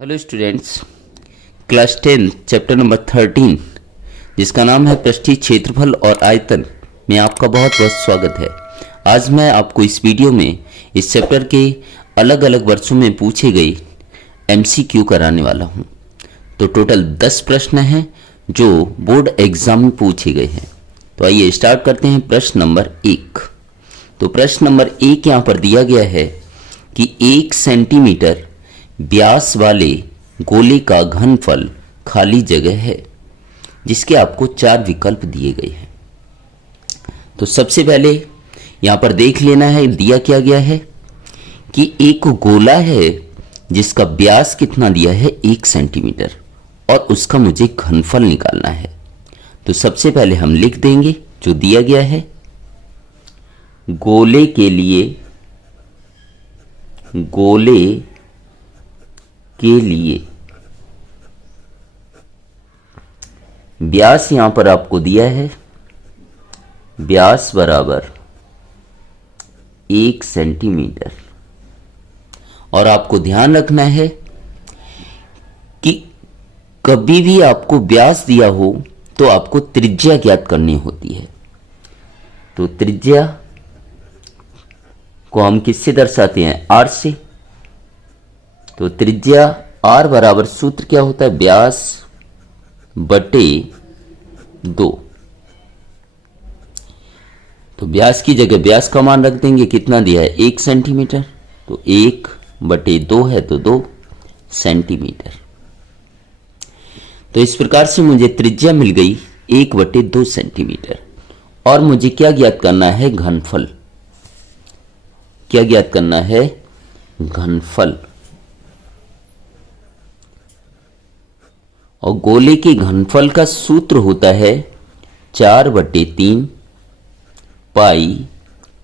Hello students, class 10 chapter number 13 जिसका नाम है पृष्ठीय क्षेत्रफल और आयतन में आपका बहुत बहुत स्वागत है। आज मैं आपको इस वीडियो में इस चैप्टर के अलग अलग वर्षों में पूछे गए एमसीक्यू कराने वाला हूं। तो टोटल 10 प्रश्न हैं जो बोर्ड एग्जाम में पूछे गए हैं। तो आइए स्टार्ट करते हैं। प्रश्न नंबर 1। तो प्रश्न नंबर 1 यहाँ पर दिया गया है कि 1 सेंटीमीटर व्यास वाले गोले का घनफल खाली जगह है, जिसके आपको 4 विकल्प दिए गए हैं। तो सबसे पहले यहां पर देख लेना है, दिया क्या गया है कि एक गोला है जिसका व्यास कितना दिया है 1 सेंटीमीटर और उसका मुझे घनफल निकालना है। तो सबसे पहले हम लिख देंगे जो दिया गया है, गोले के लिए व्यास यहां पर आपको दिया है, व्यास बराबर 1 सेंटीमीटर। और आपको ध्यान रखना है कि कभी भी आपको व्यास दिया हो तो आपको त्रिज्या ज्ञात करनी होती है। तो त्रिज्या को हम किससे दर्शाते हैं? आर से। तो त्रिज्या आर बराबर सूत्र क्या होता है? व्यास बटे 2। तो व्यास की जगह व्यास का मान रख देंगे, कितना दिया है 1 सेंटीमीटर, तो 1 बटे 2 है तो 2 सेंटीमीटर। तो इस प्रकार से मुझे त्रिज्या मिल गई 1 बटे 2 सेंटीमीटर। और मुझे क्या ज्ञात करना है? घनफल। क्या ज्ञात करना है? घनफल। और गोले के घनफल का सूत्र होता है 4/3 पाई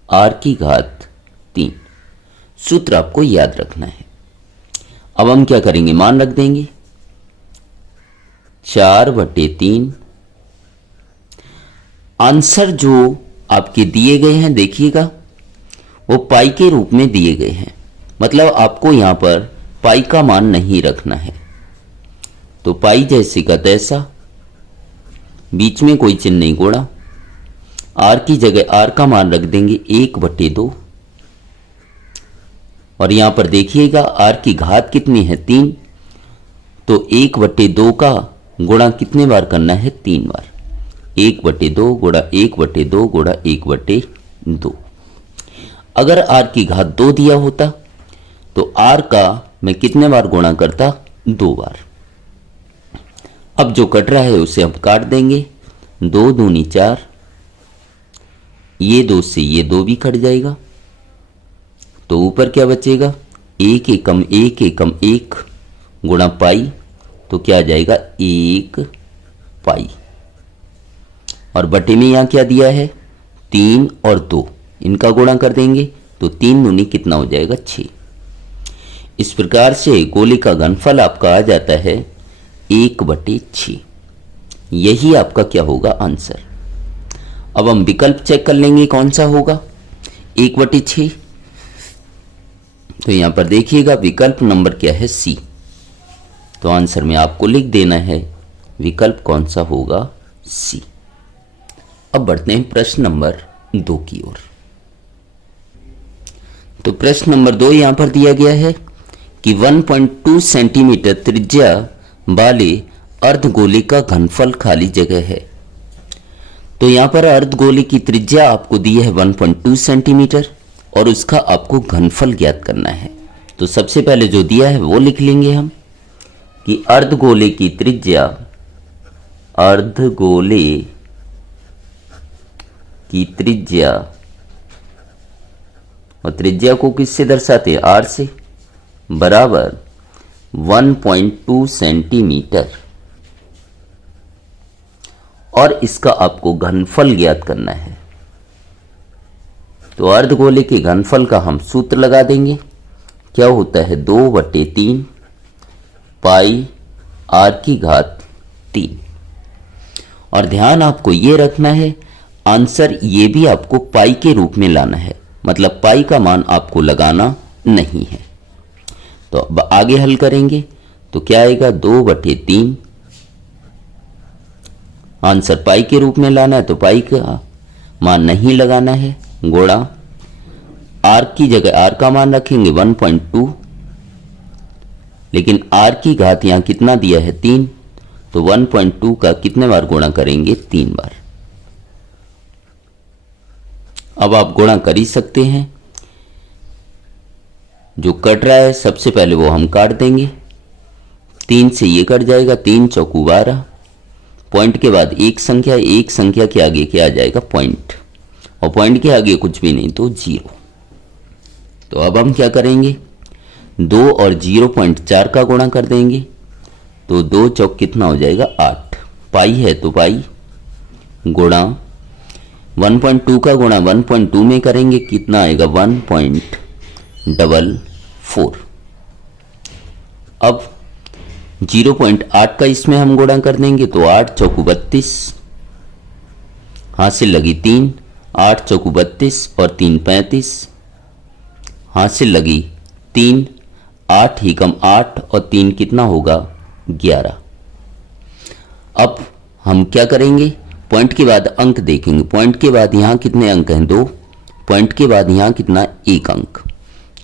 आर की घात 3। सूत्र आपको याद रखना है। अब हम क्या करेंगे? मान रख देंगे 4/3। आंसर जो आपके दिए गए हैं देखिएगा, वो पाई के रूप में दिए गए हैं। मतलब आपको यहां पर पाई का मान नहीं रखना है। तो पाई जैसे का तैसा, बीच में कोई चिन्ह नहीं गोड़ा। आर की जगह आर का मान रख देंगे 1/2। और यहां पर देखिएगा आर की घात कितनी है? 3। तो 1/2 का गुणा कितने बार करना है? 3 बार। 1/2 गुणा 1/2 गुणा 1/2। अगर आर की घात 2 दिया होता तो आर का मैं कितने बार गुणा करता? 2 बार। अब जो कट रहा है उसे हम काट देंगे। 2 दूनी 4, ये 2 से ये 2 भी कट जाएगा। तो ऊपर क्या बचेगा? 1 एकम 1 एकम 1 गुणा पाई, तो क्या आ जाएगा? 1 पाई। और बटे में यहां क्या दिया है? 3 और 2, इनका गुणा कर देंगे तो 3 दूनी कितना हो जाएगा? 6। इस प्रकार से गोले का घनफल आपका आ जाता है 1/6। यही आपका क्या होगा? आंसर। अब हम विकल्प चेक कर लेंगे कौन सा होगा 1/6। तो यहां पर देखिएगा विकल्प नंबर क्या है? सी। तो आंसर में आपको लिख देना है विकल्प कौन सा होगा? सी। अब बढ़ते हैं प्रश्न नंबर 2 की ओर। तो प्रश्न नंबर 2 यहां पर दिया गया है कि 1.2 सेंटीमीटर त्रिज्या वाले अर्धगोले का घनफल खाली जगह है। तो यहां पर अर्धगोले की त्रिज्या आपको दी है 1.2 सेंटीमीटर और उसका आपको घनफल ज्ञात करना है। तो सबसे पहले जो दिया है वो लिख लेंगे हम कि अर्धगोले की त्रिज्या, अर्धगोले की त्रिज्या, और त्रिज्या को किससे दर्शाते हैं? आर से, बराबर 1.2 सेंटीमीटर। और इसका आपको घनफल ज्ञात करना है। तो अर्धगोले के घनफल का हम सूत्र लगा देंगे। क्या होता है? 2/3 पाई आर की घात 3। और ध्यान आपको ये रखना है, आंसर ये भी आपको पाई के रूप में लाना है। मतलब पाई का मान आपको लगाना नहीं है। तो अब आगे हल करेंगे तो क्या आएगा 2/3। आंसर पाई के रूप में लाना है तो पाई का मान नहीं लगाना है, गुणा आर की जगह आर का मान रखेंगे 1.2, लेकिन आर की घात यहां कितना दिया है 3, तो 1.2 का कितने बार गुणा करेंगे 3 बार। अब आप गुणा कर ही सकते हैं, जो कट रहा है सबसे पहले वो हम काट देंगे। 3 से ये कट जाएगा, 3 चौकू 12, पॉइंट के बाद एक संख्या के आगे क्या आ जाएगा पॉइंट, और पॉइंट के आगे कुछ भी नहीं तो 0। तो अब हम क्या करेंगे 2 और 0.4 का गुणा कर देंगे, तो 2 चौक कितना हो जाएगा 8, पाई है तो पाई, गुणा 1.2 का गुणा 1.2 में करेंगे कितना आएगा 1.44। अब 0.8 का इसमें हम गुणा कर देंगे तो 8 चौकू 32, हाथ से लगी 3, 8 चौकू 32 और 3 35, हाथ से लगी 3, 8 ही कम 8 और 3 कितना होगा 11। अब हम क्या करेंगे पॉइंट के बाद अंक देखेंगे, पॉइंट के बाद यहां कितने अंक हैं 2, पॉइंट के बाद यहां कितना 1 अंक,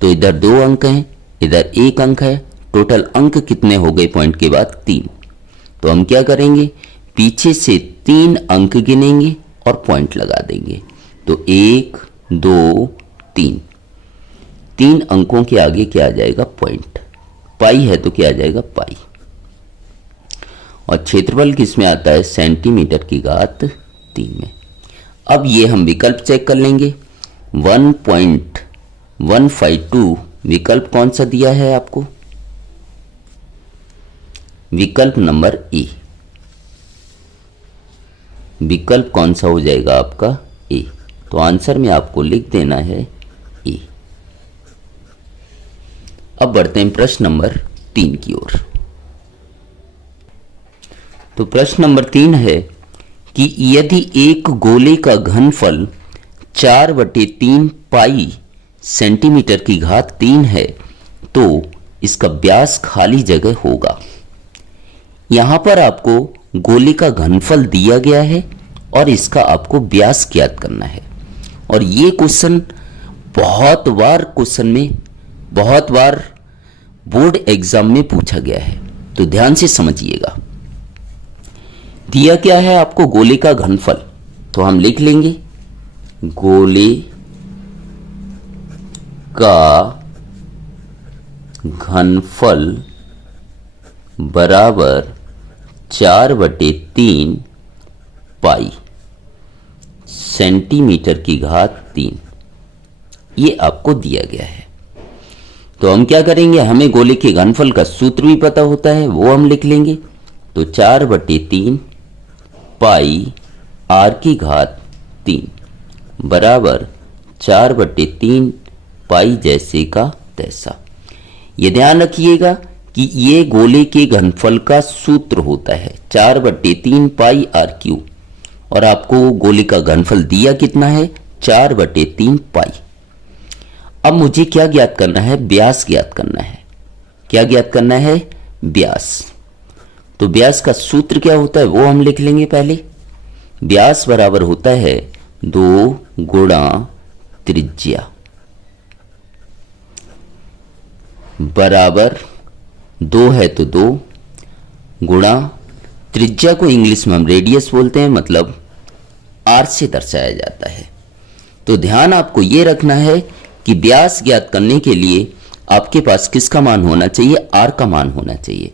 तो इधर 2 अंक हैं इधर 1 अंक है, टोटल अंक कितने हो गए पॉइंट के बाद 3। तो हम क्या करेंगे पीछे से 3 अंक गिनेंगे और पॉइंट लगा देंगे, तो 1 2 3, 3 अंकों के आगे क्या आ जाएगा पॉइंट, पाई है तो क्या आ जाएगा पाई, और क्षेत्रफल किस में आता है सेंटीमीटर की घात 3 में। अब ये हम विकल्प चेक कर लेंगे, 1.152 विकल्प कौन सा दिया है आपको, विकल्प नंबर ए, विकल्प कौन सा हो जाएगा आपका ए, तो आंसर में आपको लिख देना है ए। अब बढ़ते हैं प्रश्न नंबर 3 की ओर। तो प्रश्न नंबर 3 है कि यदि एक गोले का घनफल 4/3 पाई सेंटीमीटर की घात 3 है तो इसका व्यास खाली जगह होगा। यहां पर आपको गोले का घनफल दिया गया है और इसका आपको व्यास ज्ञात करना है, और ये क्वेश्चन बहुत बार बोर्ड एग्जाम में पूछा गया है, तो ध्यान से समझिएगा। दिया क्या है आपको गोले का घनफल, तो हम लिख लेंगे गोले का घनफल बराबर 4/3 पाई सेंटीमीटर की घात 3, ये आपको दिया गया है। तो हम क्या करेंगे, हमें गोले के घनफल का सूत्र भी पता होता है, वो हम लिख लेंगे, तो 4/3 पाई आर की घात 3 बराबर 4/3 पाई जैसे का तैसा। ये ध्यान रखिएगा कि ये गोले के घनफल का सूत्र होता है 4/3 पाई आर क्यू, और आपको गोले का घनफल दिया कितना है 4/3 पाई। अब मुझे क्या ज्ञात करना है, व्यास ज्ञात करना है। क्या ज्ञात करना है, व्यास। तो व्यास का सूत्र क्या होता है वो हम लिख लेंगे पहले। व्यास बराबर होता है 2 गुणा त्रिज्या बराबर 2 है तो 2 गुणा त्रिज्या को इंग्लिश में हम रेडियस बोलते हैं, मतलब आर से दर्शाया जाता है। तो ध्यान आपको यह रखना है कि व्यास ज्ञात करने के लिए आपके पास किसका मान होना चाहिए, आर का मान होना चाहिए।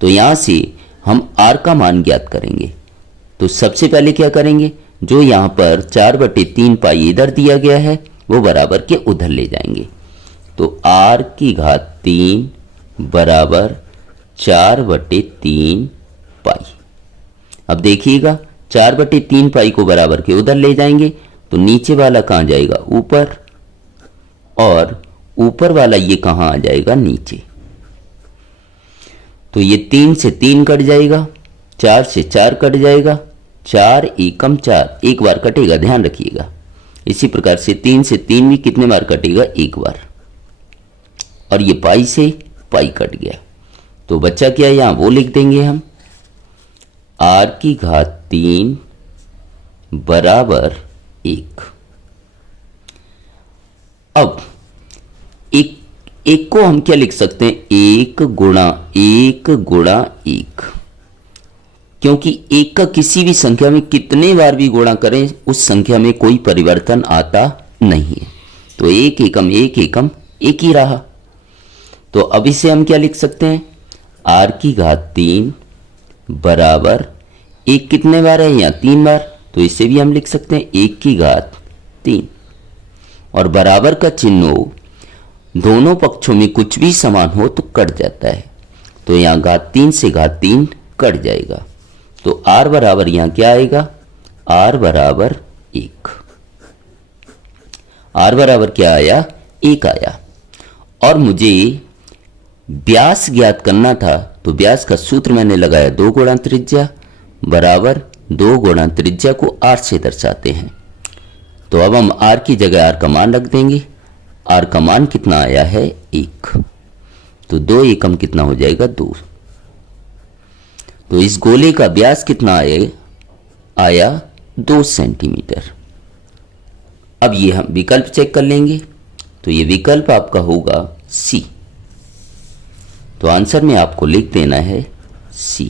तो यहां से हम आर का मान ज्ञात करेंगे। तो सबसे पहले क्या करेंगे, जो यहां पर 4/3 पाई इधर दिया गया है वो बराबर के उधर ले जाएंगे। तो आर की घात 3 बराबर 4/3 पाई। अब देखिएगा 4/3 पाई को बराबर के उधर ले जाएंगे तो नीचे वाला कहां जाएगा, ऊपर, और ऊपर वाला ये कहां आ जाएगा, नीचे। तो ये 3 से 3 कट जाएगा, 4 से 4 कट जाएगा, 4 एकम 4 एक बार कटेगा, ध्यान रखिएगा। इसी प्रकार से 3 से 3 भी कितने बार कटेगा, एक बार, और ये पाई से पाई कट गया। तो बच्चा क्या है, यहां वो लिख देंगे हम r⁻³ बराबर 1। अब एक को हम क्या लिख सकते हैं, 1 गुणा 1, क्योंकि 1 का किसी भी संख्या में कितने बार भी गुणा करें उस संख्या में कोई परिवर्तन आता नहीं है। तो 1 एकम 1 एकम 1 ही रहा। तो अब इसे हम क्या लिख सकते हैं, r⁻³ बराबर 1 कितने बार है, यहाँ 3 बार, तो इसे भी हम लिख सकते हैं 1⁻³ और बराबर का चिन्ह हो, दोनों पक्षों में कुछ भी समान हो तो कट जाता है। तो यहाँ घात 3 से घात 3 कट जाएगा। तो r बराबर यहाँ क्या आएगा, r बराबर 1। r बराबर क्या आया, 1 आया। और मुझे व्यास ज्ञात करना था, तो व्यास का सूत्र मैंने लगाया 2 गुणा त्रिज्या बराबर 2 गुणा त्रिज्या को r से दर्शाते हैं। तो अब हम r की जगह r का मान रख देंगे। r का मान कितना आया है, 1। तो 2 एकम कितना हो जाएगा, 2। तो इस गोले का व्यास कितना आया 2 सेंटीमीटर। अब ये हम विकल्प चेक कर लेंगे। तो ये विकल्प आपका होगा C। तो आंसर में आपको लिख देना है C।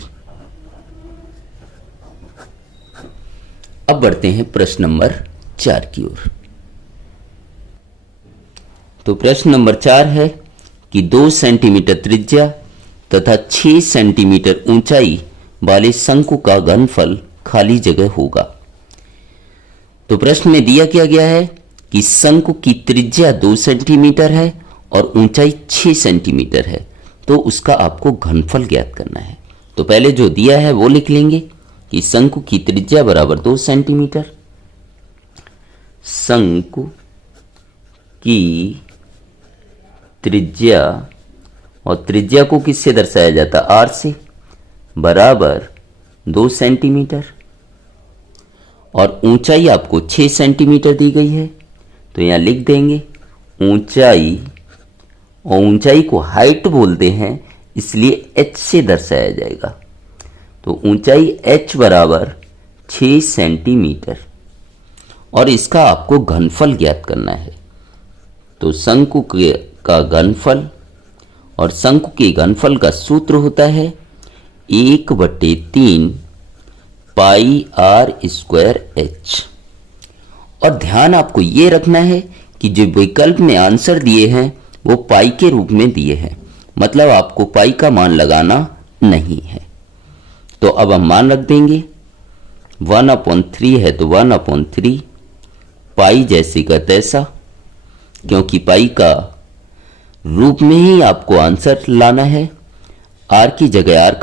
अब बढ़ते हैं प्रश्न नंबर 4 की ओर। तो प्रश्न नंबर 4 है कि 2 सेंटीमीटर त्रिज्या तथा 6 सेंटीमीटर ऊंचाई वाले शंकु का घनफल खाली जगह होगा। तो प्रश्न में दिया क्या गया है कि शंकु की त्रिज्या 2 सेंटीमीटर है और ऊंचाई 6 सेंटीमीटर है, तो उसका आपको घनफल ज्ञात करना है। तो पहले जो दिया है वो लिख लेंगे कि शंकु की त्रिज्या बराबर 2 सेंटीमीटर, शंकु की त्रिज्या, और त्रिज्या को किससे दर्शाया जाता है, r से, बराबर 2 सेंटीमीटर, और ऊंचाई आपको 6 सेंटीमीटर दी गई है। तो यहां लिख देंगे ऊंचाई, और ऊंचाई को हाइट बोलते हैं इसलिए h से दर्शाया जाएगा। तो ऊंचाई h बराबर 6 सेंटीमीटर, और इसका आपको घनफल ज्ञात करना है। तो शंकु का घनफल, और शंकु के घनफल का सूत्र होता है 1/3 पाई r² h। और ध्यान आपको ये रखना है कि जो विकल्प में आंसर दिए हैं वो पाई के रूप में दिए हैं, मतलब आपको पाई का मान लगाना नहीं है। तो अब हम मान रख देंगे 1/3 है तो 1/3 पाई जैसे का तैसा, क्योंकि पाई का रूप में ही आपको आंसर लाना है। r की जगह r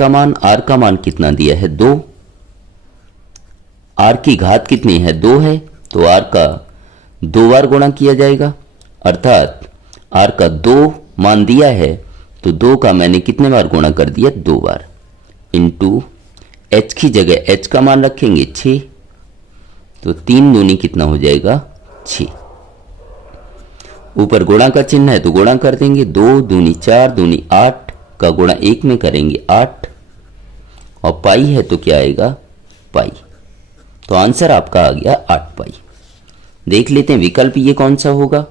का मान कितना दिया है, 2। r की घात कितनी है, 2 है, तो r का 2 बार गुणा किया जाएगा, अर्थात r का 2 मान दिया है तो 2 का मैंने कितने बार गुणा कर दिया, 2 बार, इंटू h की जगह h का मान रखेंगे 6, तो 3 दूनी कितना हो जाएगा, 6। ऊपर गुणा का चिन्ह है तो गुणा कर देंगे, 2 दूनी 4 दूनी 8 का गुणा 1 में करेंगे 8, और पाई है तो क्या आएगा, पाई। तो आंसर आपका आ गया 8 पाई। देख लेते हैं विकल्प ये कौन सा होगा,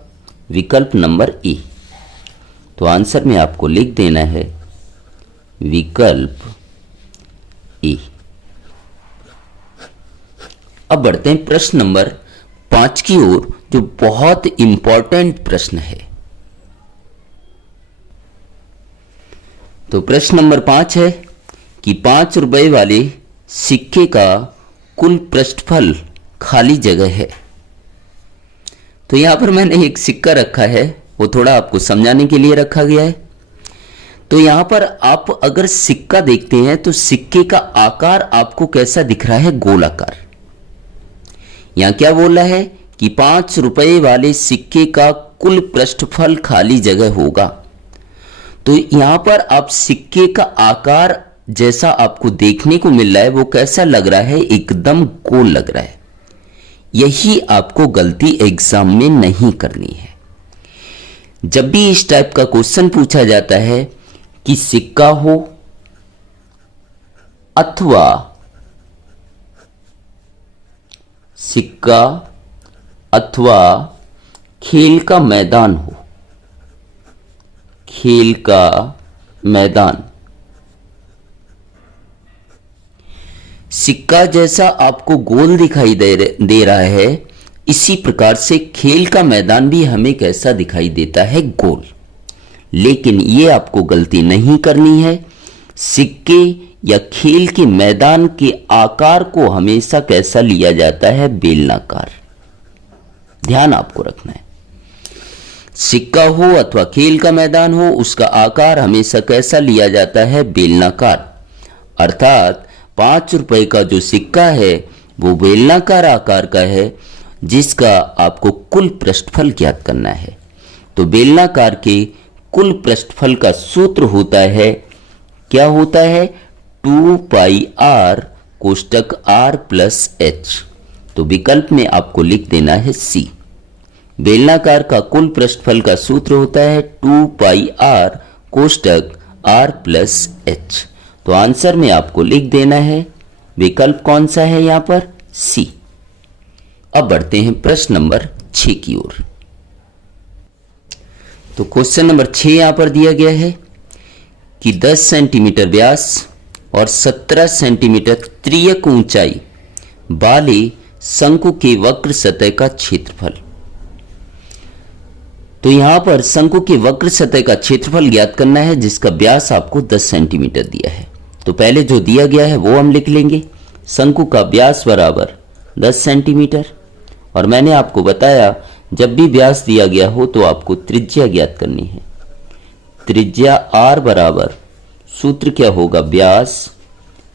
विकल्प नंबर ए। तो आंसर में आपको लिख देना है विकल्प ए। अब बढ़ते हैं प्रश्न नंबर 5 की ओर, जो बहुत इंपॉर्टेंट प्रश्न है। तो प्रश्न नंबर 5 है कि 5 रुपए वाले सिक्के का कुल पृष्ठफल खाली जगह है। तो यहां पर मैंने एक सिक्का रखा है, वो थोड़ा आपको समझाने के लिए रखा गया है। तो यहां पर आप अगर सिक्का देखते हैं तो सिक्के का आकार आपको कैसा दिख रहा है, गोलाकार। यहां क्या बोल रहा है कि 5 रुपए वाले सिक्के का कुल पृष्ठफल खाली जगह होगा। तो यहां पर आप सिक्के का आकार जैसा आपको देखने को मिल रहा है वो कैसा लग रहा है, एकदम गोल लग रहा है। यही आपको गलती एग्जाम में नहीं करनी है। जब भी इस टाइप का क्वेश्चन पूछा जाता है कि सिक्का हो अथवा खेल का मैदान हो, खेल का मैदान। सिक्का जैसा आपको गोल दिखाई दे रहा है, इसी प्रकार से खेल का मैदान भी हमें कैसा दिखाई देता है, गोल। लेकिन ये आपको गलती नहीं करनी है। सिक्के या खेल के मैदान के आकार को हमेशा कैसा लिया जाता है, बेलनाकार। ध्यान आपको रखना है। सिक्का हो अथवा खेल का मैदान हो, उसका आकार हमेशा कैसा लिया जाता है, बेलनाकार। अर्थात 5 रुपए का जो सिक्का है वो बेलनाकार आकार का है, जिसका आपको कुल पृष्ठफल ज्ञात करना है। तो बेलनाकार के कुल पृष्ठफल का सूत्र होता है, क्या होता है, 2 पाई r कोष्टक r प्लस h। तो विकल्प में आपको लिख देना है C। बेलनाकार का कुल पृष्ठफल का सूत्र होता है 2 पाई r कोष्टक r प्लस h। तो आंसर में आपको लिख देना है, विकल्प कौन सा है यहां पर, C। अब बढ़ते हैं प्रश्न नंबर 6 की ओर। तो क्वेश्चन नंबर 6 यहां पर दिया गया है कि 10 सेंटीमीटर व्यास और 17 सेंटीमीटर त्रियक ऊंचाई वाले शंकु के वक्र सतह का क्षेत्रफल। तो यहां पर शंकु के वक्र सतह का क्षेत्रफल ज्ञात करना है, जिसका व्यास आपको 10 सेंटीमीटर दिया है। तो पहले जो दिया गया है वो हम लिख लेंगे। शंकु का व्यास बराबर 10 सेंटीमीटर, और मैंने आपको बताया जब भी व्यास दिया गया हो तो आपको त्रिज्या ज्ञात करनी है। त्रिज्या r बराबर, सूत्र क्या होगा, व्यास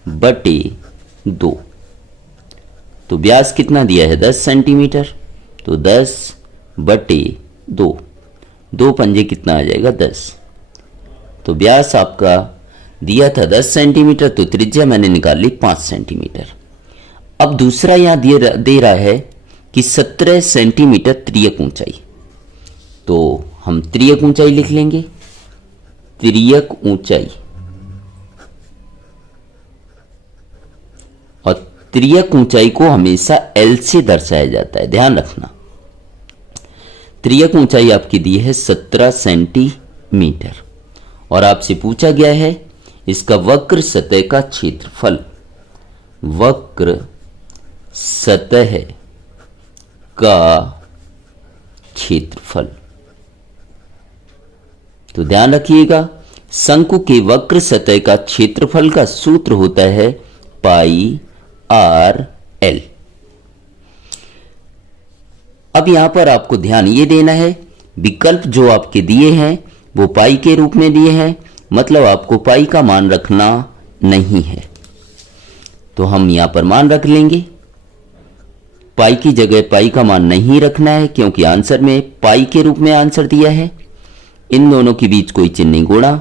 बटे 2। तो व्यास कितना दिया है, 10 सेंटीमीटर। तो 10 बटे 2, 2 पंजे कितना आ जाएगा, 10। तो व्यास आपका दिया था 10 सेंटीमीटर, तो त्रिज्या मैंने निकाल ली 5 सेंटीमीटर। अब दूसरा यहां दे रहा है कि 17 सेंटीमीटर त्रियक ऊंचाई। तो हम त्रियक ऊंचाई लिख लेंगे, त्रियक ऊंचाई। और त्रियक ऊंचाई को हमेशा L से दर्शाया जाता है, ध्यान रखना। त्रियक ऊंचाई आपकी दी है 17 सेंटीमीटर, और आपसे पूछा गया है इसका वक्र सतह का क्षेत्रफल। वक्र सतह का क्षेत्रफल। तो ध्यान रखिएगा, शंकु के वक्र सतह का क्षेत्रफल का सूत्र होता है पाई r l। अब यहां पर आपको ध्यान ये देना है, विकल्प जो आपके दिए हैं वो पाई के रूप में दिए हैं, मतलब आपको पाई का मान रखना नहीं है। तो हम यहां पर मान रख लेंगे, पाई की जगह पाई का मान नहीं रखना है, क्योंकि आंसर में पाई के रूप में आंसर दिया है। इन दोनों के बीच कोई चिन्ह नहीं गुणा।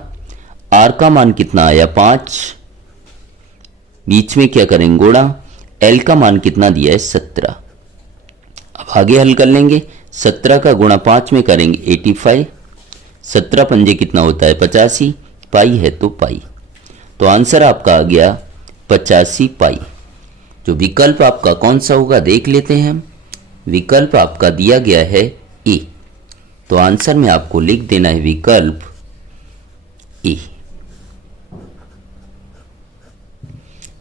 r का मान कितना आया, 5, बीच में क्या करेंगे, गुणा। l का मान कितना दिया है, 17। अब आगे हल कर लेंगे, 17 का गुणा 5 में करेंगे 85, 17 पंजे कितना होता है, 85, पाई है तो पाई। तो आंसर आपका आ गया 85 पाई। जो विकल्प आपका कौन सा होगा देख लेते हैं हम। विकल्प आपका दिया गया है ए, तो आंसर में आपको लिख देना है विकल्प ए।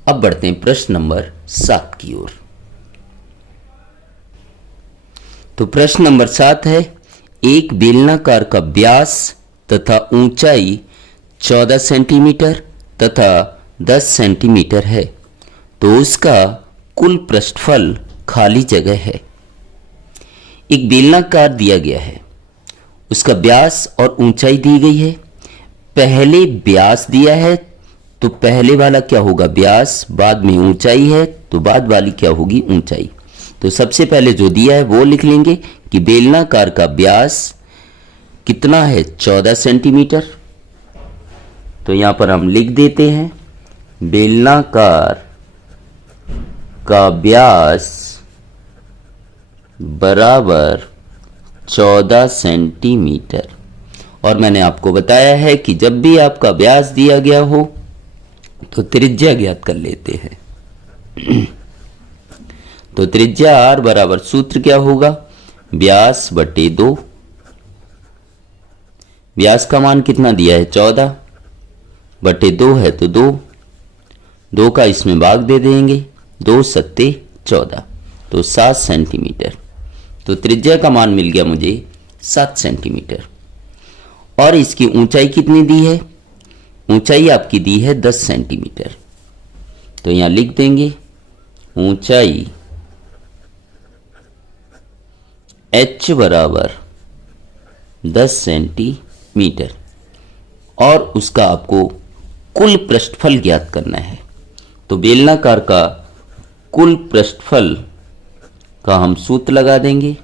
अब बढ़ते हैं प्रश्न नंबर 7 की ओर। तो प्रश्न नंबर 7 है, एक बेलनाकार का व्यास तथा ऊंचाई 14 सेंटीमीटर तथा 10 सेंटीमीटर है, तो उसका कुल पृष्ठफल खाली जगह है। एक बेलनाकार दिया गया है, उसका व्यास और ऊंचाई दी गई है। पहले व्यास दिया है तो पहले वाला क्या होगा, व्यास, बाद में ऊंचाई है तो बाद वाली क्या होगी, ऊंचाई। तो सबसे पहले जो दिया है वो लिख लेंगे कि बेलनाकार का व्यास कितना है, 14 सेंटीमीटर। तो यहां पर हम लिख देते हैं बेलनाकार का व्यास बराबर 14 सेंटीमीटर और मैंने आपको बताया है कि जब भी आपका व्यास दिया गया हो तो त्रिज्या ज्ञात कर लेते हैं। तो त्रिज्या r बराबर सूत्र क्या होगा, व्यास बटे 2। व्यास का मान कितना दिया है 14 बटे 2 है तो 2 का इसमें भाग दे देंगे, 2 सत्ते 14 तो 7 सेंटीमीटर। तो त्रिज्या का मान मिल गया मुझे 7 सेंटीमीटर। और इसकी ऊंचाई कितनी दी है, ऊंचाई आपकी दी है 10 सेंटीमीटर। तो यहां लिख देंगे ऊंचाई h बराबर 10 सेंटीमीटर और उसका आपको कुल पृष्ठफल ज्ञात करना है। तो बेलनाकार का कुल पृष्ठफल का हम सूत्र लगा देंगे।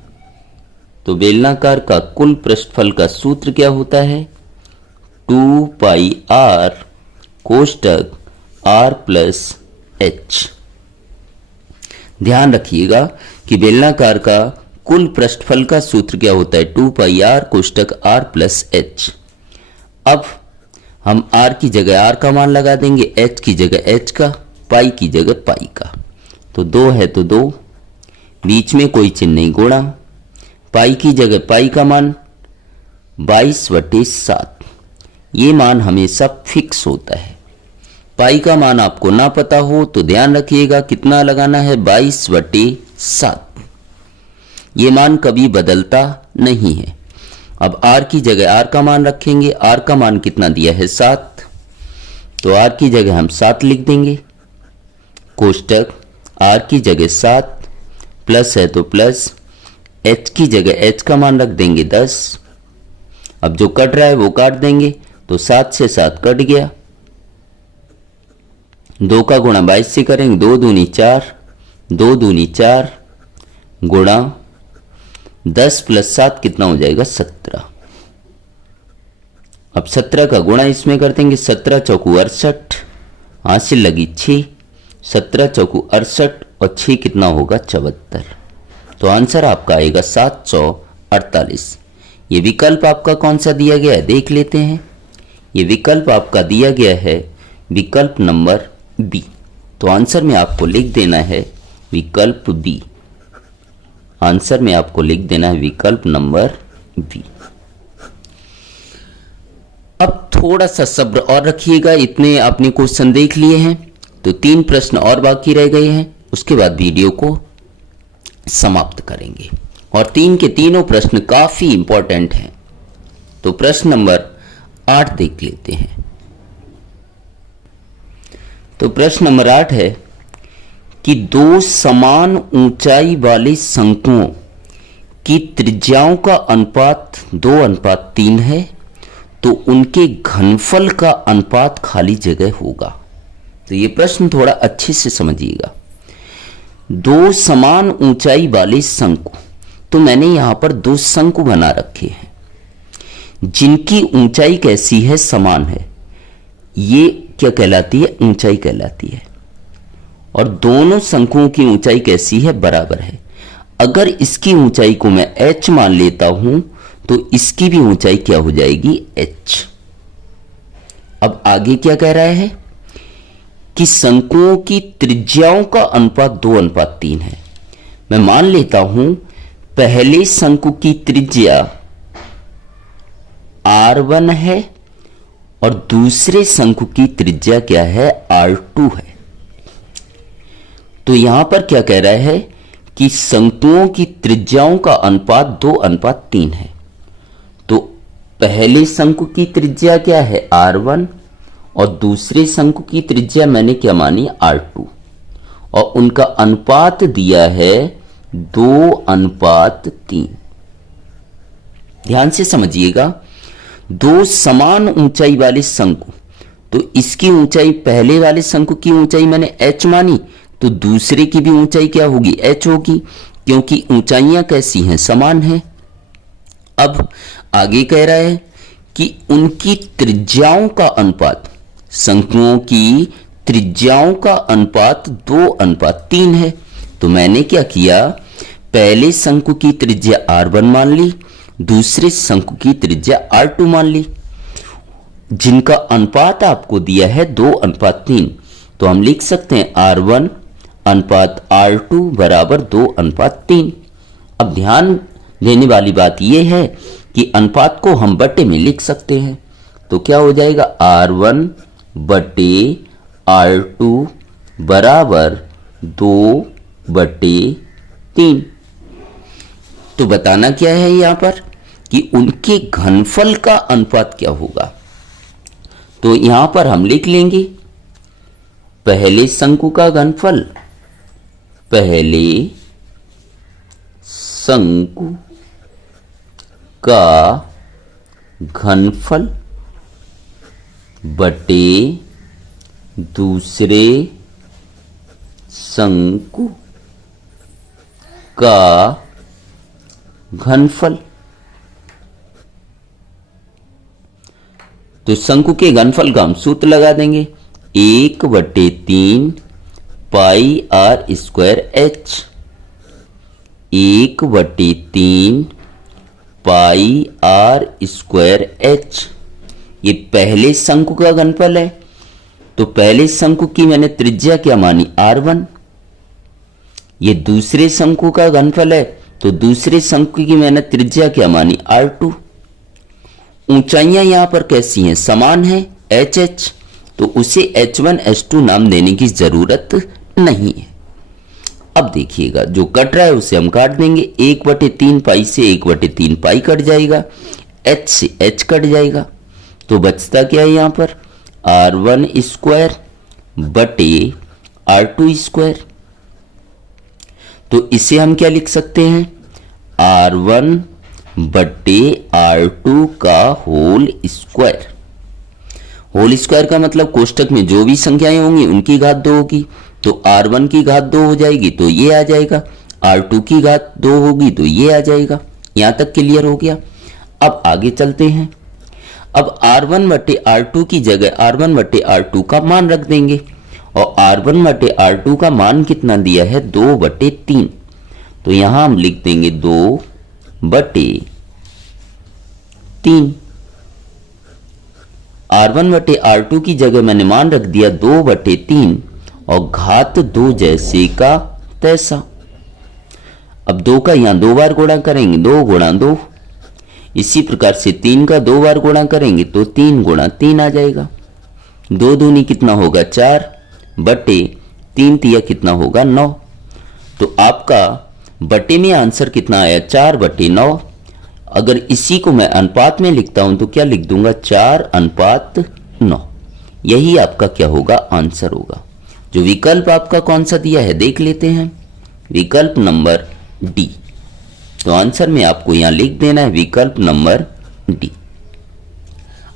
तो बेलनाकार का कुल पृष्ठफल का सूत्र क्या होता है, 2 पाई r कोष्टक r प्लस h। ध्यान रखिएगा कि बेलनाकार का कुल पृष्ठफल का सूत्र क्या होता है, 2 पाई r कोष्टक r प्लस h। अब हम r की जगह r का मान लगा देंगे, h की जगह h का, पाई की जगह पाई का। तो 2 है तो 2, बीच में कोई चिन्ह नहीं, गुणा पाई की जगह पाई का मान 22/7। ये मान हमेशा फिक्स होता है। पाई का मान आपको ना पता हो तो ध्यान रखिएगा कितना लगाना है, 22/7। ये मान कभी बदलता नहीं है। अब r की जगह r का मान रखेंगे, r का मान कितना दिया है 7, तो r की जगह हम 7 लिख देंगे, कोष्टक r की जगह 7 प्लस है तो प्लस, h की जगह h का मान रख देंगे 10। अब जो कट रहा है वो काट देंगे, तो 7 से 7 कट गया, 2 का गुणा 22 से करेंगे, 2 दूनी 4, 2 दूनी 4 गुणा 10 प्लस 7 कितना हो जाएगा 17। अब 17 का गुणा इसमें कर देंगे, 17 चौकू 68, हासिल लगी 6, 17 चौकू 68 और 6 कितना होगा 74। तो आंसर आपका आएगा 748। ये विकल्प आपका कौन सा दिया गया है देख लेते हैं। ये विकल्प आपका दिया गया है विकल्प नंबर बी। तो आंसर में आपको लिख देना है विकल्प बी। आंसर में आपको लिख देना है विकल्प नंबर बी। अब थोड़ा सा सब्र और रखिएगा, इतने आपने क्वेश्चन देख लिए हैं, तो 3 प्रश्न और बाकी रह गए हैं, उसके बाद वीडियो को समाप्त करेंगे। और 3 के तीनों प्रश्न काफी इंपॉर्टेंट हैं। तो प्रश्न नंबर 8 देख लेते हैं। तो प्रश्न नंबर 8 है कि 2 समान ऊंचाई वाले शंकुओं की त्रिज्याओं का अनुपात 2:3 है, तो उनके घनफल का अनुपात खाली जगह होगा। तो ये प्रश्न थोड़ा अच्छे से समझिएगा। 2 समान ऊंचाई वाले शंकु, तो मैंने यहां पर 2 शंकु बना रखे हैं जिनकी ऊंचाई कैसी है, समान है। ये क्या कहलाती है, ऊंचाई कहलाती है। और दोनों शंकुओं की ऊंचाई कैसी है, बराबर है। अगर इसकी ऊंचाई को मैं h मान लेता हूं तो इसकी भी ऊंचाई क्या हो जाएगी, h। अब आगे क्या कह रहा है कि शंकुओं की त्रिज्याओं का अनुपात 2:3 है। मैं मान लेता हूं पहले शंकु की त्रिज्या r1 है और दूसरे शंकु की त्रिज्या क्या है, r2 है। तो यहां पर क्या कह रहा है कि शंकुओं की त्रिज्याओं का अनुपात 2:3 है। तो पहले शंकु की त्रिज्या क्या है, r1, और दूसरे शंकु की त्रिज्या मैंने क्या मानी, r2, और उनका अनुपात दिया है 2:3। ध्यान से समझिएगा, 2 समान ऊंचाई वाले शंकु, तो इसकी ऊंचाई, पहले वाले शंकु की ऊंचाई मैंने h मानी, तो दूसरे की भी ऊंचाई क्या होगी, h होगी, क्योंकि ऊंचाइयां कैसी हैं, समान हैं। अब आगे कह रहा है कि उनकी त्रिज्याओं का अनुपात, शंकुओं की त्रिज्याओं का अनुपात 2:3 है। तो मैंने क्या किया, पहले शंकु की त्रिज्या r1 मान ली दूसरे शंकु की त्रिज्या R2 मान ली, जिनका अनुपात आपको दिया है 2:3। तो हम लिख सकते हैं R1 अनुपात R2 बराबर 2:3। अब ध्यान देने वाली बात यह है कि अनुपात को हम बटे में लिख सकते हैं। तो क्या हो जाएगा, R1 बटे R2 बराबर 2/3। तो बताना क्या है यहां पर कि उनके घनफल का अनुपात क्या होगा। तो यहां पर हम लिख लेंगे पहले शंकु का घनफल, पहले शंकु का घनफल बटे दूसरे शंकु का घनफल। तो शंकु के घनफल का हम सूत्र लगा देंगे, 1/3 पाई R स्क्वायर H, 1/3 पाई R स्क्वायर H। ये पहले शंकु का घनफल है। तो पहले शंकु की मैंने त्रिज्या क्या मानी, R1। ये दूसरे शंकु का घनफल है, तो दूसरे शंकु की मैंने त्रिज्या क्या मानी, R2। ऊंचाइयां यहां पर कैसी हैं, समान है, HH। तो उसे H1 H2 नाम देने की जरूरत नहीं है। अब देखिएगा जो कट रहा है उसे हम काट देंगे, 1/3 पाई से 1/3 पाई कट जाएगा, H से H कट जाएगा। तो बचता क्या है यहां पर, R1 स्क्वायर बटे R2 स्क्वायर। तो इसे हम क्या लिख सकते हैं, R1 बटे R2 का होल स्क्वायर। होल स्क्वायर का मतलब कोष्टक में जो भी संख्याएं होंगी उनकी घात 2 होगी। तो R1 की घात 2 हो जाएगी तो ये आ जाएगा, R2 की घात 2 होगी तो ये आ जाएगा। यहां तक क्लियर हो गया। अब आगे चलते हैं। अब R1 बटे R2 की जगह R1 बटे R2 का मान रख देंगे, और R1 बटे R2 का मान कितना दिया है, 2/3। तो यहां हम लिख देंगे 2/3। R1 बटे R2 की जगह मैंने मान रख दिया 2/3 और घात 2 जैसे का तैसा। अब 2 का यहां 2 बार गुणा करेंगे, 2 गुणा 2। इसी प्रकार से 3 का 2 बार गुणा करेंगे तो 3 गुणा 3 आ जाएगा। 2 दूनी कितना होगा, 4 बटे 3 तिया कितना होगा, 9। तो आपका बटे में आंसर कितना आया, 4/9। अगर इसी को मैं अनुपात में लिखता हूं तो क्या लिख दूंगा, 4:9। यही आपका क्या होगा, आंसर होगा। जो विकल्प आपका कौन सा दिया है देख लेते हैं, विकल्प नंबर डी। तो आंसर में आपको यहां लिख देना है विकल्प नंबर डी।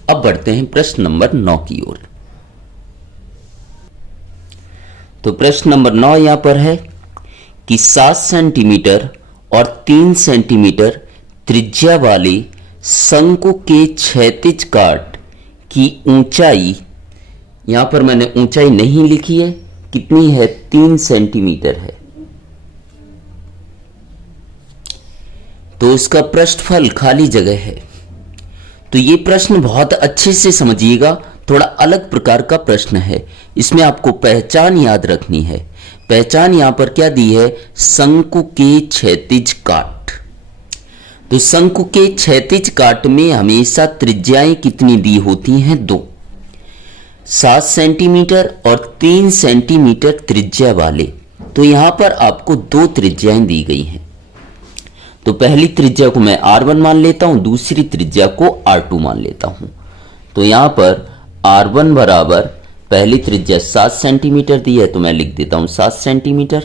अब बढ़ते हैं प्रश्न नंबर 9 की ओर। तो प्रश्न नंबर 9 यहां पर है कि 7 सेंटीमीटर और 3 सेंटीमीटर त्रिज्या वाले शंकु के क्षैतिज काट की ऊंचाई, यहां पर मैंने ऊंचाई नहीं लिखी है, कितनी है, 3 सेंटीमीटर है। तो इसका पृष्ठफल खाली जगह है। तो ये प्रश्न बहुत अच्छे से समझिएगा, थोड़ा अलग प्रकार का प्रश्न है। इसमें आपको पहचान याद रखनी है। पहचान यहां पर क्या दी है, शंकु के क्षैतिज काट। तो शंकु के क्षैतिज काट में हमेशा त्रिज्याएं कितनी दी होती हैं, 2। 7 सेंटीमीटर और 3 सेंटीमीटर त्रिज्या वाले। तो यहां पर आपको 2 त्रिज्याएं दी गई हैं। तो पहली त्रिज्या को मैं R1 मान लेता हूं, दूसरी त्रिज्या को R2 मान लेता हूं। तो यहां पर R1 बराबर पहली त्रिज्या 7 सेंटीमीटर दी है तो मैं लिख देता हूं 7 सेंटीमीटर।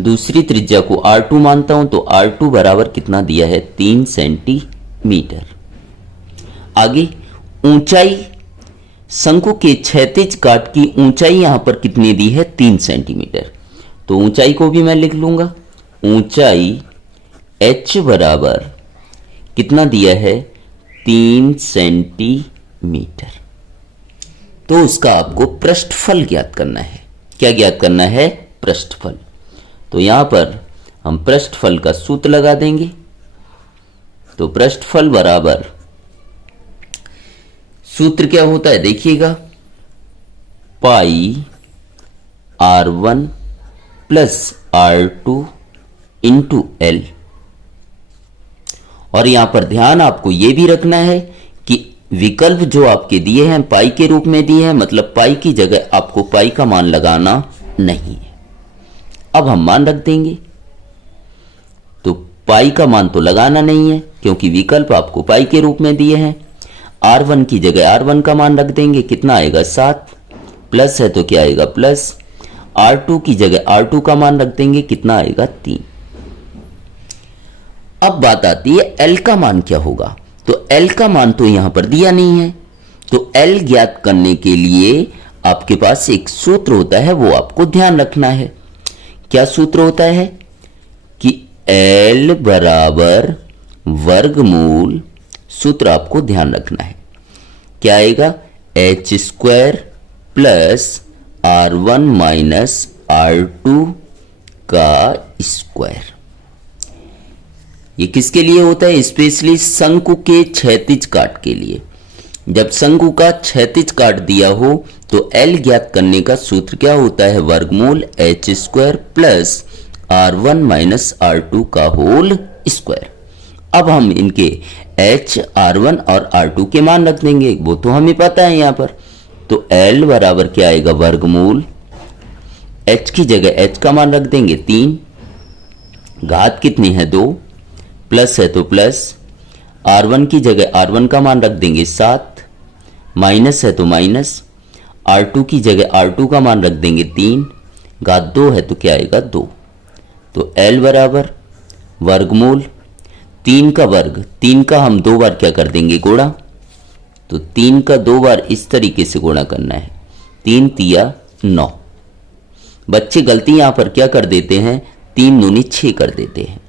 दूसरी त्रिज्या को R2 मानता हूं तो R2 बराबर कितना दिया है, 3 सेंटीमीटर। आगे ऊंचाई, शंकु के क्षैतिज काट की ऊंचाई यहां पर कितनी दी है, 3 सेंटीमीटर। तो ऊंचाई को भी मैं लिख लूंगा, ऊंचाई H बराबर कितना दिया है, 3 सेंटीमीटर। तो उसका आपको पृष्ठफल ज्ञात करना है। क्या ज्ञात करना है, पृष्ठफल। तो यहां पर हम पृष्ठफल का सूत्र लगा देंगे, तो पृष्ठफल बराबर सूत्र क्या होता है देखिएगा, पाई r1 plus r2 into L. और यहां पर ध्यान आपको यह भी रखना है कि विकल्प जो आपके दिए हैं पाई के रूप में दिए हैं, मतलब पाई की जगह आपको पाई का मान लगाना नहीं है। अब हम मान रख देंगे, तो पाई का मान तो लगाना नहीं है क्योंकि विकल्प आपको पाई के रूप में दिए हैं। r1 की जगह r1 का मान रख देंगे, कितना आएगा 7, प्लस है तो क्या आएगा प्लस, r2 की जगह r2 का मान रख देंगे, कितना आएगा 3। अब बात आती है L का मान क्या होगा, तो L का मान तो यहां पर दिया नहीं है, तो L ज्ञात करने के लिए आपके पास एक सूत्र होता है, वो आपको ध्यान रखना है। क्या सूत्र होता है कि L बराबर वर्गमूल, सूत्र आपको ध्यान रखना है, क्या आएगा h square plus r1 minus r2 का स्क्वायर। ये किसके लिए होता है, स्पेशली शंकु के क्षैतिज काट के लिए। जब शंकु का क्षैतिज काट दिया हो तो L ज्ञात करने का सूत्र क्या होता है, वर्गमूल h square plus r1 minus r2 का होल स्क्वायर। अब हम इनके h, r1 और r2 के मान रख देंगे, वो तो हमें पता है यहां पर। तो L बराबर क्या आएगा, वर्गमूल h की जगह h का मान रख देंगे 3, घात कितनी है 2, प्लस है तो प्लस, r1 की जगह r1 का मान रख देंगे 7, माइनस है तो माइनस, r2 की जगह r2 का मान रख देंगे 3, घात 2 है तो क्या आएगा 2। तो L बराबर वर्गमूल 3 का वर्ग, 3 का हम 2 बार क्या कर देंगे गुणा, तो 3 का 2 बार इस तरीके से गुणा करना है, 3 तिया 9। बच्चे गलती यहां पर क्या कर देते हैं, 3 दूनी 6 कर देते हैं।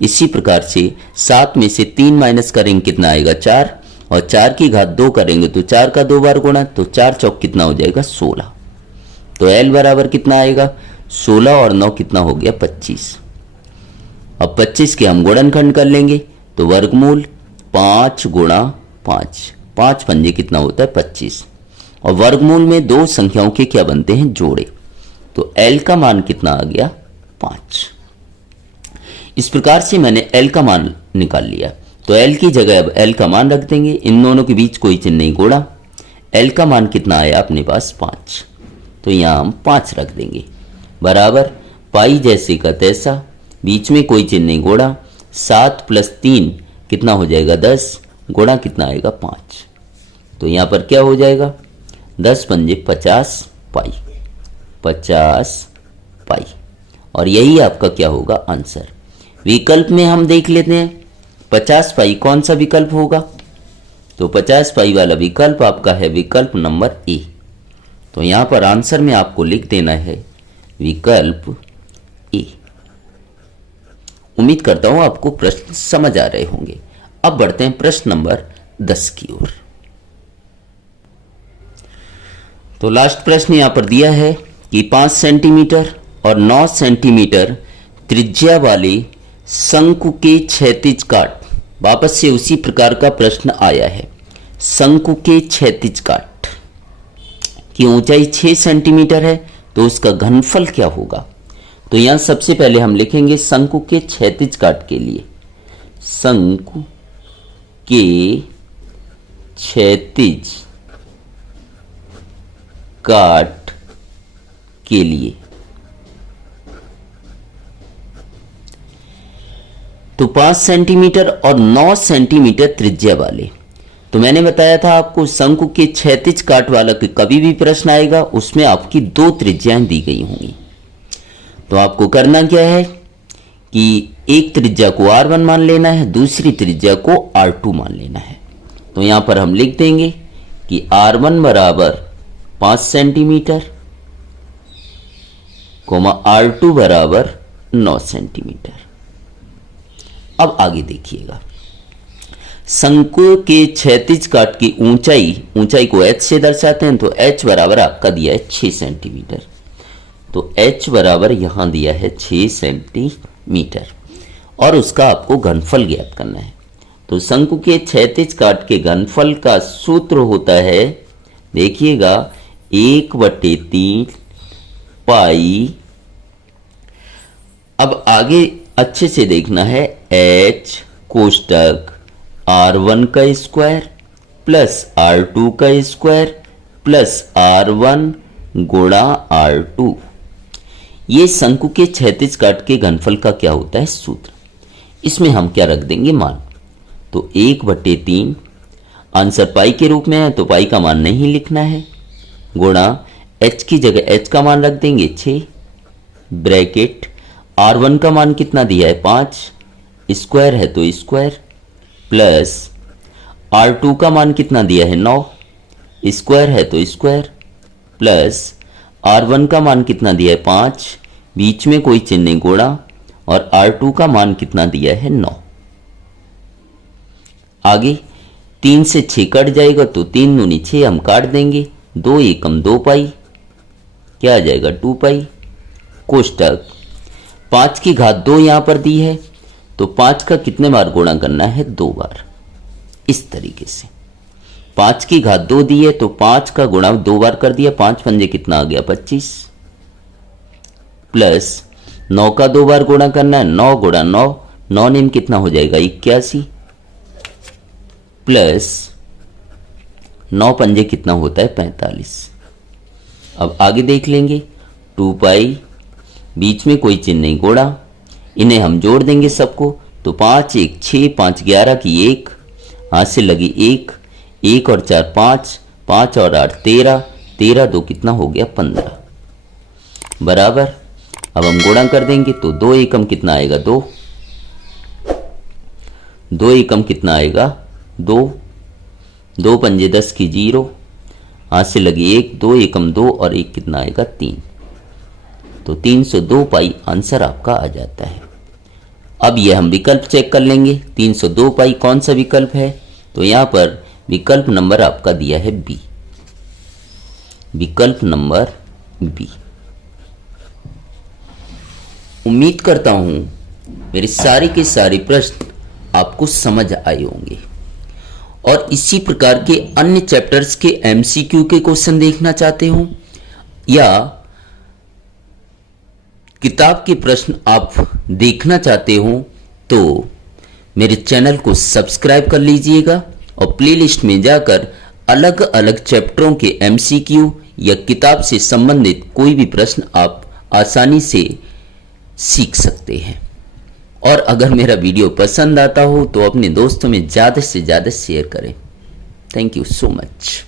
इसी प्रकार से 7 में से 3 माइनस करेंगे कितना आएगा 4, और 4 की घात 2 करेंगे तो 4 का 2 बार गुणा, तो 4 चौक कितना हो जाएगा 16। तो L बराबर कितना आएगा 16 और 9 कितना हो गया 25। अब 25 के हम गुणनखंड कर लेंगे, तो वर्गमूल 5 गुणा 5, 5 पंजे कितना होता है 25, और वर्गमूल में दो संख्याओं के क्या बनते हैं जोड़े, तो L का मान कितना आ गया 5। इस प्रकार से मैंने L का मान निकाल लिया, तो L की जगह अब L का मान रख देंगे, इन दोनों के बीच कोई चिन्ह नहीं जोड़ा। L का मान कितना आया अपने पास 5, तो यहां हम 5 रख देंगे, बराबर पाई जैसे का तैसा, बीच में कोई चिन्ह नहीं जोड़ा, 7 प्लस 3 कितना हो जाएगा 10, गुणा कितना आएगा 5, तो यहां पर क्या हो जाएगा 10 पंजे 50 पाई, 50 पाई, और यही आपका क्या होगा आंसर। विकल्प में हम देख लेते हैं 50 पाई कौन सा विकल्प होगा, तो 50 पाई वाला विकल्प आपका है विकल्प नंबर ए। तो यहां पर आंसर में आपको लिख देना है विकल्प ए। उम्मीद करता हूं आपको प्रश्न समझ आ रहे होंगे। अब बढ़ते हैं प्रश्न नंबर 10 की ओर। तो लास्ट प्रश्न यहां पर दिया है कि 5 सेंटीमीटर और 9 सेंटीमीटर त्रिज्या वाले शंकु के क्षैतिज काट, वापस से उसी प्रकार का प्रश्न आया है। शंकु के क्षैतिज काट की ऊंचाई 6 सेंटीमीटर है, तो उसका घनफल क्या होगा। तो यहां सबसे पहले हम लिखेंगे शंकु के क्षैतिज काट के लिए, शंकु के क्षैतिज काट के लिए, तो 5 सेंटीमीटर और 9 सेंटीमीटर त्रिज्या वाले। तो मैंने बताया था आपको शंकु के क्षैतिज काट वाला कि कभी भी प्रश्न आएगा उसमें आपकी 2 त्रिज्याएं दी गई होंगी। तो आपको करना क्या है कि एक त्रिज्या को r1 मान लेना है, दूसरी त्रिज्या को r2 मान लेना है। तो यहां पर हम लिख देंगे कि r1 बराबर 5 सेंटीमीटर, r2 बराबर 9 सेंटीमीटर। अब आगे देखिएगा, शंकु के क्षैतिज काट की ऊंचाई को h से दर्शाते हैं, तो h बराबर आपका दिया है 6 सेंटीमीटर, तो h बराबर यहां दिया है 6 सेंटीमीटर, और उसका आपको घनफल ज्ञात करना है। तो शंकु के क्षैतिज काट के घनफल का सूत्र होता है, देखिएगा, 1/3 पाई। अब आगे अच्छे से देखना है, h कोष्टक R1 का स्क्वायर प्लस R2 का स्क्वायर प्लस R1 गुणा R2। ये शंकु के क्षैतिज काट के घनफल का क्या होता है, सूत्र। इसमें हम क्या रख देंगे, मान। तो 1/3, आंसर पाई के रूप में है तो पाई का मान नहीं लिखना है, गुणा h की जगह h का मान रख देंगे 6, ब्रैकेट R1 का मान कितना दिया है 5, स्क्वायर है तो स्क्वायर, प्लस R2 का मान कितना दिया है 9, स्क्वायर है तो स्क्वायर, प्लस R1 का मान कितना दिया है 5, बीच में कोई चिन्ह नहीं, गुणा, और R2 का मान कितना दिया है 9। आगे 3 से 6 कट जाएगा तो 3 दूनी 6 हम काट देंगे, 2 एकम 2 पाई, क्या आ जाएगा 2 पाई। कोष्टक 5 की घात 2 यहां पर दी है तो 5 का कितने बार गुणा करना है, 2 बार। इस तरीके से 5 की घात 2 दी है तो 5 का गुणा 2 बार कर दिया, 5 पंजे कितना आ गया 25, प्लस 9 का 2 बार गुणा करना है, 9 गुणा 9, 9 नेम कितना हो जाएगा 81, प्लस 9 पंजे कितना होता है 45। अब आगे देख लेंगे, 2 पाई, बीच में कोई चिन्ह नहीं, गुणा, इन्हें हम जोड़ देंगे सबको, तो 5 1 6, 5 11 की 1, हाथ से लगी 1, 1 और 4 5, 5 और 8 13, 13 2 कितना हो गया 15, बराबर। अब हम गुणा कर देंगे तो 2 एकम कितना आएगा 2, 2 एकम कितना आएगा 2, 2 पंजे 10 की 0, हाथ से लगी 1, 2 एकम 2 और 1 कितना आएगा 3, तो 302 पाई आंसर आपका आ जाता है। अब यह हम विकल्प चेक कर लेंगे, 302 पाई कौन सा विकल्प है, तो यहां पर विकल्प नंबर आपका दिया है बी, विकल्प नंबर बी। उम्मीद करता हूं मेरे सारे के सारे प्रश्न आपको समझ आए होंगे, और इसी प्रकार के अन्य चैप्टर्स के एमसीक्यू के क्वेश्चन देखना चाहते हो या किताब के प्रश्न आप देखना चाहते हो तो मेरे चैनल को सब्सक्राइब कर लीजिएगा और प्लेलिस्ट में जाकर अलग अलग चैप्टरों के एमसीक्यू या किताब से संबंधित कोई भी प्रश्न आप आसानी से सीख सकते हैं। और अगर मेरा वीडियो पसंद आता हो तो अपने दोस्तों में ज़्यादा से ज़्यादा शेयर करें। Thank you so much.